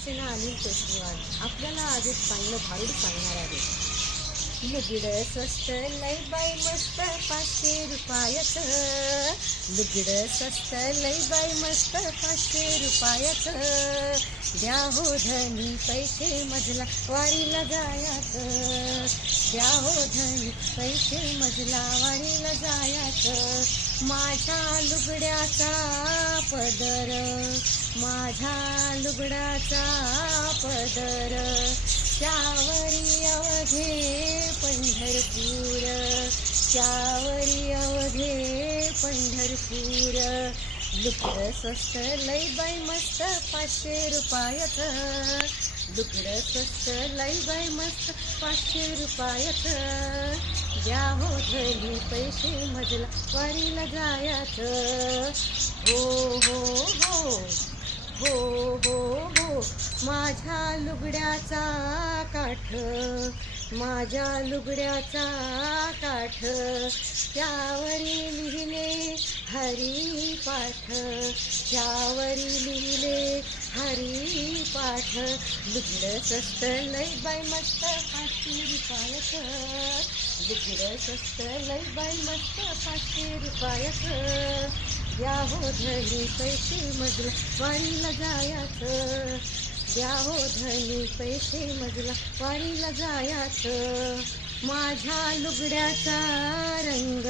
अर्चना अनिल तोष्णीवाल आपल्याला आज एक चांगलं भारूड सांगणार आहे. लुगडं स्वस्त लय बाई मस्त 500 रुपयाचं. लुगडं स्वस्त लय बाई मस्त 500 रुपयाचं. द्या हो धनी पैसे मजला वारीला जायाचं. द्या हो धनी पैसे मजला वारीला जायाचं. माझ्या लुगड्याचा पदर, माझ्या लुगड्याचा पदर, त्यावरी अवघे पंढरपूर, त्यावरी अवघे पंढरपूर. लुगडं स्वस्त लय बाई मस्त 500 रुपयाचं. लुगडं स्वस्त लय बाई मस्त 500 रुपयाचं. द्या हो धनी पैसे मजला वारीला जायाचं. हो हो हो हो हो हो माझ्या लुगड्याचा काठ, माझ्या लुगड्याचा काठ, त्यावरी लिहिले हरी पाठ, त्यावरी लिहिले हरी पाठ. लुगडं स्वस्त लय बाई मस्त 500 रुपयाचं. लुगडं स्वस्त लय बाई मस्त 500 रुपयाचं. द्या हो धनी पैसे मजला वारीला जायाचं. द्या हो धनी पैसे मजला वारीला जायाचं. माझ्या लुगड्याचा रंग,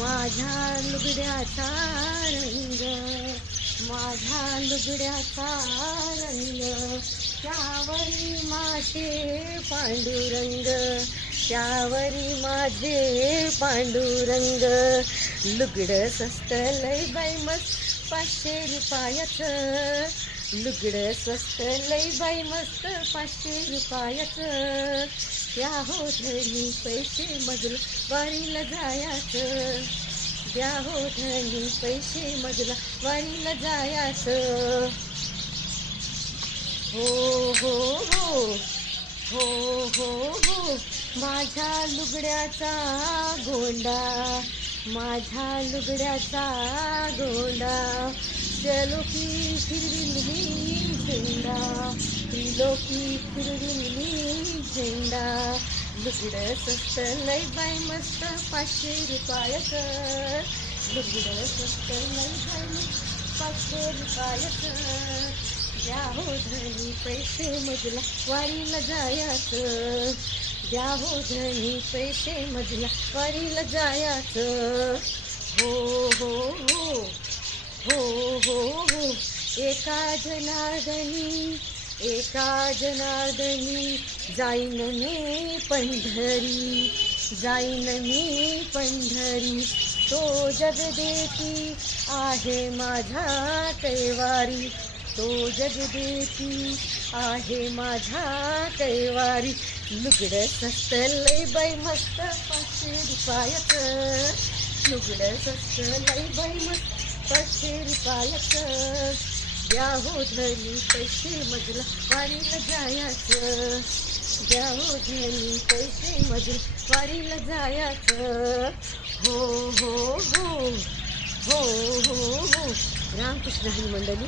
माझ्या लुगड्याचा रंग, माझ्या लुगड्याचा रंग, त्यावरी माझे पांडुरंग, त्यावरी माझे पांडुरंग. लुगडं स्वस्त लय बाई मस्त 500 रुपयाचं. लुगडं स्वस्त लय बाई मस्त 500 रुपयाचं. द्या हो धनी पैसे मजला वारीला जायाचं. द्या हो धनी पैसे मजला वारीला जायाचं. हो हो हो हो हो हो माझ्या लुगड्याचा गोंडा, माझ्या लुगड्याचा गोंडा, त्रिलोकी फिरविली झेंडा, त्रिलोकी फिरविली झेंडा. लुगडं स्वस्त लय बाई मस्त 500 रुपयाचं. लुगडं स्वस्त लय बाई मस्त 500 रुपयाचं. द्या हो धनी पैसे मजला वारीला जायाचं. द्या हो धनी पैसे मजला वारीला जायाचं. हो हो हो हो हो हो एका जनार्दनी, एका जनार्दनी जाईन मी पंढरी, जाईन मी पंढरी. तो जगदेती आहे माझा कैवारी, तो जगदेती आहे माझा कैवारी. लुगडं स्वस्त लय बाई मस्त 500 रुपयाचं. लुगडं स्वस्त लय बाई मस्त 500 रुपयाचं. द्या हो धनी पैसे मजला वारीला जायाचं. द्या हो धनी पैसे मजला वारीला जायाचं. हो हो हो हो हो हो रामकृष्ण हरी मंडळी.